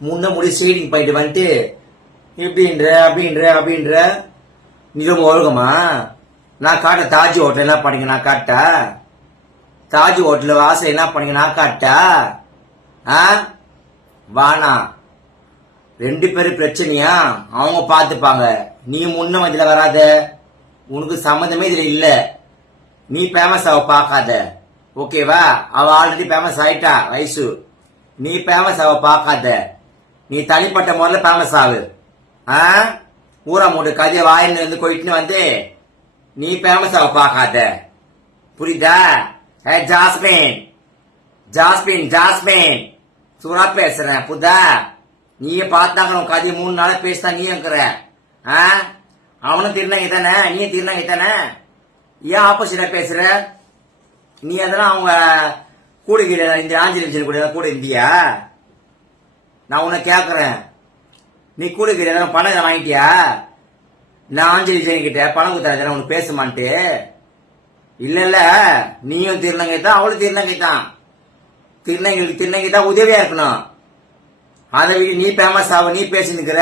முன்ன முடி ஸ்ட்ரீட்டிங் போயிட்டு வந்துட்டு இப்படின்ற அப்படின்ற நீ ரொம்ப ஒழுகமா? நான் காட்ட தாஜ் ஹோட்டல் என்ன பண்ணீங்க? நான் காட்டா தாஜ் ஹோட்டல் வாசல் என்ன பண்ணீங்க? நான் காட்டா வானா 2 பேரும் பிரச்சனையா அவங்க பாத்துப்பாங்க. நீ முன்ன இதுல வராத, உனக்கு சம்மந்தமே இதுல இல்ல. நீ ஃபேமஸ் அவ பாக்காத, ஓகேவா? அவ ஆல்ரெடி ஃபேமஸ் ஆயிட்டா வயசு. நீ ஃபேமஸ் அவ பாக்காத, நீ தனிப்பட்ட முறையில ஃபேமஸ் ஆகு. ஊரா மூட்டு கதைய வாயில இருந்து போயிட்டுன்னு வந்து நீ ஃபேமஸ் அவ பாக்காத, புரியுதா? ஜாஸ்மின் ஜாஸ்மின் ஜாஸ்மின் சூரா பேசுறேன், புதா? நீயே பார்த்தாங்க உன் கதையை 3 நாளா பேசினா நீ இருக்கிற. அவனும் திருநாங்க தானே, நீ திருநாங்க தானே. ஏன் ஆப்போசிட்டா பேசுற? நீ அதெல்லாம் அவங்க கூட இந்த ஆஞ்சலிஜன் கூட இருந்தியா? நான் உன்னை கேக்குறேன், நீ கூட பணம் வாங்கிட்டியா? நான் ஆஞ்சலிஜன் கிட்ட பணம் கொடுத்தா உனக்கு பேசுமான்ட்டு. இல்ல நீயும் திருநங்கை தான், அவளும் திருநங்கை தான். திருநங்கைக்கு தான் உதவியா இருக்கணும். அதை விட நீ ஃபேமஸ் ஆக நீ பேசினுக்கிற.